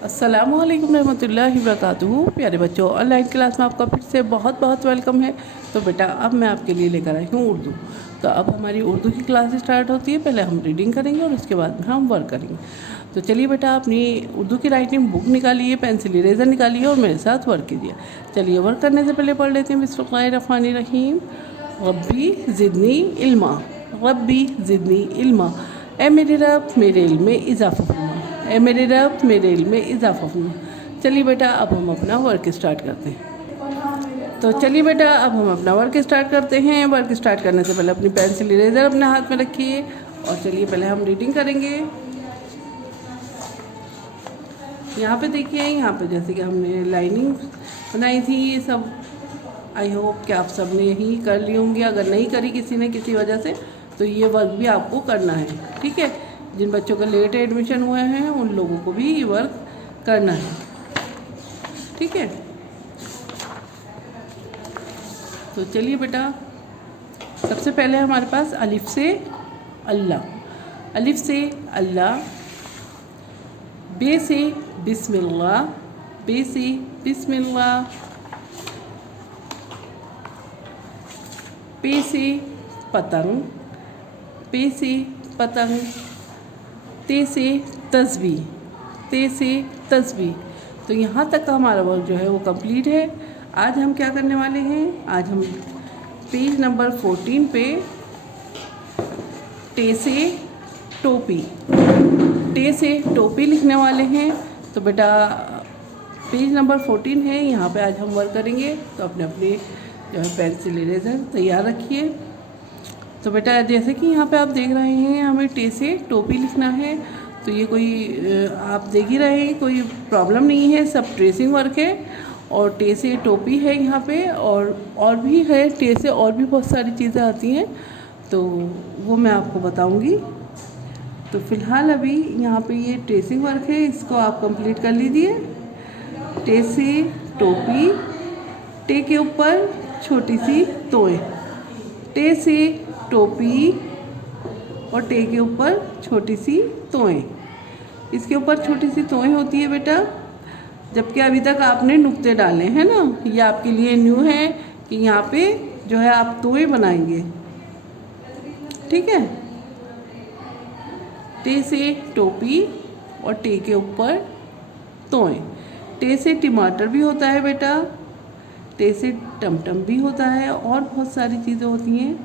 अस्सलामुअलैकुम रहमतुल्लाहि वबरकातुहू। प्यारे बच्चों, ऑनलाइन क्लास में आपका फिर से बहुत बहुत वेलकम है। तो बेटा अब मैं आपके लिए लेकर आई हूँ उर्दू। तो अब हमारी उर्दू की क्लास स्टार्ट होती है। पहले हम रीडिंग करेंगे और उसके बाद में हम वर्क करेंगे। तो चलिए बेटा, अपनी उर्दू की राइटिंग बुक निकालिए, पेंसिल इरेज़र निकालिए और मेरे साथ वर्क कीजिए। चलिए वर्क करने से पहले पढ़ लेते हैं बिस्मिल्लाहिर्रहमानिर्रहीम। रब्बी ज़िदनी इल्मा, रब्बी ज़िदनी इल्मा। ए मेरे रब, मेरे इल्म में इजाफ़ा फरमा। ए मेरे रब, मेरे इल्म में इजाफ़ा फरमा। चलिए बेटा, अब हम अपना वर्क स्टार्ट करते हैं। तो चलिए बेटा, अब हम अपना वर्क स्टार्ट करते हैं। वर्क स्टार्ट करने से पहले अपनी पेंसिल इरेज़र अपने हाथ में रखिए और चलिए पहले हम रीडिंग करेंगे। यहाँ पे देखिए, यहाँ पे जैसे कि हमने लाइनिंग बनाई थी, ये सब आई होप कि आप सब ने ही कर ली होंगी। अगर नहीं करी किसी ने किसी वजह से, तो ये वर्क भी आपको करना है, ठीक है। जिन बच्चों का लेट एडमिशन हुए हैं उन लोगों को भी ये वर्क करना है, ठीक है। तो चलिए बेटा, सबसे पहले हमारे पास अलिफ से अल्लाह, अलिफ से अल्लाह। बे से बिस्मिल्लाह, बे से बिस्मिल्लाह। पे से पतंग, पे से पतंग। ते से तस्बीह, ते से तस्बीह। तो यहाँ तक का हमारा वर्क जो है वो कंप्लीट है। आज हम क्या करने वाले हैं, आज हम पेज नंबर 14 पे टे से टोपी, टे से टोपी लिखने वाले हैं। तो बेटा पेज नंबर 14 है, यहाँ पे आज हम वर्क करेंगे। तो अपने अपने जो है पेंसिल इरेज़र तैयार रखिए। तो बेटा जैसे कि यहाँ पे आप देख रहे हैं, हमें टे से टोपी लिखना है। तो ये कोई आप देख ही रहे हैं, कोई प्रॉब्लम नहीं है, सब ट्रेसिंग वर्क है। और टे से टोपी है यहाँ पे, और भी है टे से, और भी बहुत सारी चीज़ें आती हैं, तो वो मैं आपको बताऊँगी। तो फ़िलहाल अभी यहाँ पे ये ट्रेसिंग वर्क है, इसको आप कंप्लीट कर लीजिए। टे से टोपी, टे के ऊपर छोटी सी तोय, टे से टोपी और टे के ऊपर छोटी सी तोय। इसके ऊपर छोटी सी तोय होती है बेटा, जबकि अभी तक आपने नुक्ते डाले हैं ना। ये आपके लिए न्यू है कि यहाँ पे जो है आप तोय बनाएंगे, ठीक है। टे से टोपी और टे के ऊपर तोय। टे से टमाटर भी होता है बेटा, टे से टमटम भी होता है, और बहुत सारी चीज़ें होती हैं।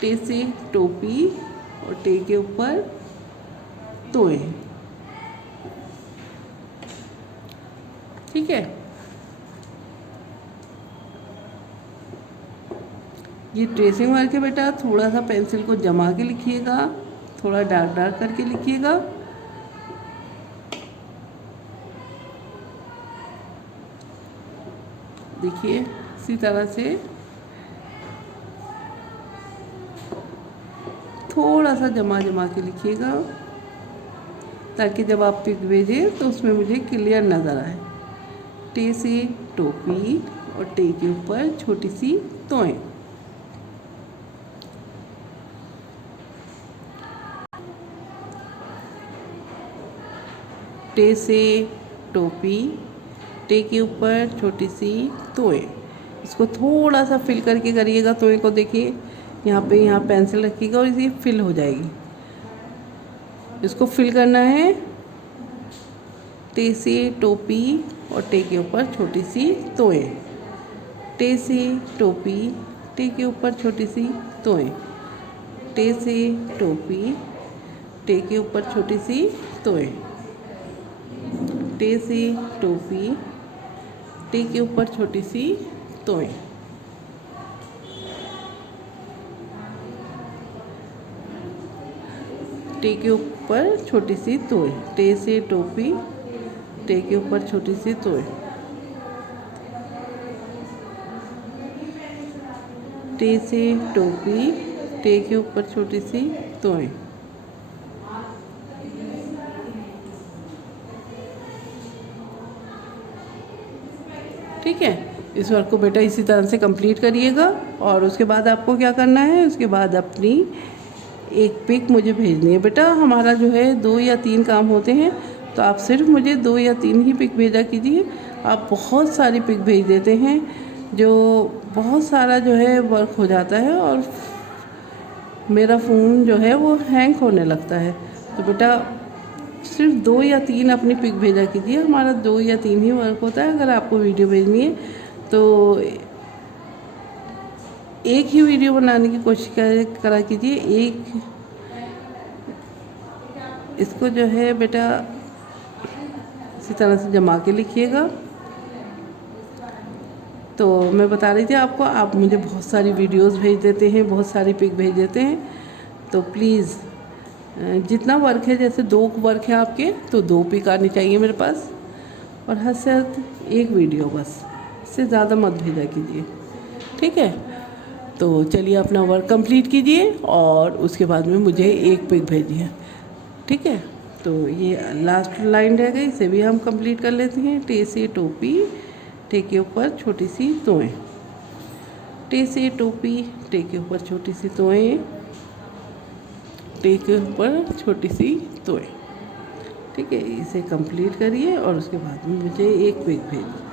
टे से टोपी और टे के ऊपर तोय, ठीक है। ये ट्रेसिंग वर्क है बेटा, थोड़ा सा पेंसिल को जमा के लिखिएगा, थोड़ा डार्क डार्क करके लिखिएगा। देखिए इसी तरह से थोड़ा सा जमा जमा के लिखिएगा, ताकि जब आप पिक भेजें तो उसमें मुझे क्लियर नज़र आए। टे से टोपी और टे के ऊपर छोटी सी तोय। टे से टोपी, टे के ऊपर छोटी सी तोय। इसको थोड़ा सा फिल करके करिएगा तोय को। देखिए यहाँ पे, यहाँ पेंसिल रखिएगा और इसे फिल हो जाएगी। इसको फिल करना है। टे से टोपी और टे के ऊपर छोटी सी तोय, टे से टोपी, टे के ऊपर छोटी सी तोय, टे से टोपी, टे के ऊपर छोटी सी तोय, टे से टोपी, टे के ऊपर छोटी सी तोय। टे के ऊपर छोटी सी तोय, टे से टोपी, टे के ऊपर छोटी सी तोय, टे से टोपी, टे के ऊपर छोटी सी तोय। ठीक है, इस वर्क को बेटा इसी तरह से कंप्लीट करिएगा। और उसके बाद आपको क्या करना है, उसके बाद अपनी एक पिक मुझे भेजनी है बेटा। हमारा जो है 2 या 3 काम होते हैं, तो आप सिर्फ मुझे 2 या 3 ही पिक भेजा कीजिए। आप बहुत सारी पिक भेज देते हैं, जो बहुत सारा जो है वर्क हो जाता है और मेरा फ़ोन जो है वो हैंग होने लगता है। तो बेटा सिर्फ 2 या 3 अपनी पिक भेजा कीजिए, हमारा 2 या 3 ही वर्क होता है। अगर आपको वीडियो भेजनी है तो एक ही वीडियो बनाने की कोशिश करा कीजिए। एक इसको जो है बेटा इसी तरह से जमा के लिखिएगा। तो मैं बता रही थी आपको, आप मुझे बहुत सारी वीडियोस भेज देते हैं, बहुत सारी पिक भेज देते हैं। तो प्लीज़ जितना वर्क है, जैसे 2 वर्क है आपके, तो 2 पिक आनी चाहिए मेरे पास, और हद से हद 1 वीडियो बस, इससे ज़्यादा मत भेजा कीजिए, ठीक है। तो चलिए अपना वर्क कंप्लीट कीजिए और उसके बाद में मुझे 1 पिक भेजिए, ठीक है। तो ये लास्ट लाइन रह गई, इसे भी हम कंप्लीट कर लेते हैं। टे से टोपी, टे के ऊपर छोटी सी तोएं, टे से टोपी, टे के ऊपर छोटी सी तोएं, टे के ऊपर छोटी सी तोएं, ठीक है। इसे कंप्लीट करिए और उसके बाद में मुझे 1 पिक भेजिए।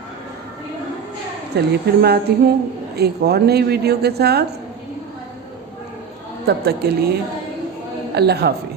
चलिए फिर मैं आती हूँ एक और नई वीडियो के साथ। तब तक के लिए अल्लाह हाफ़िज़।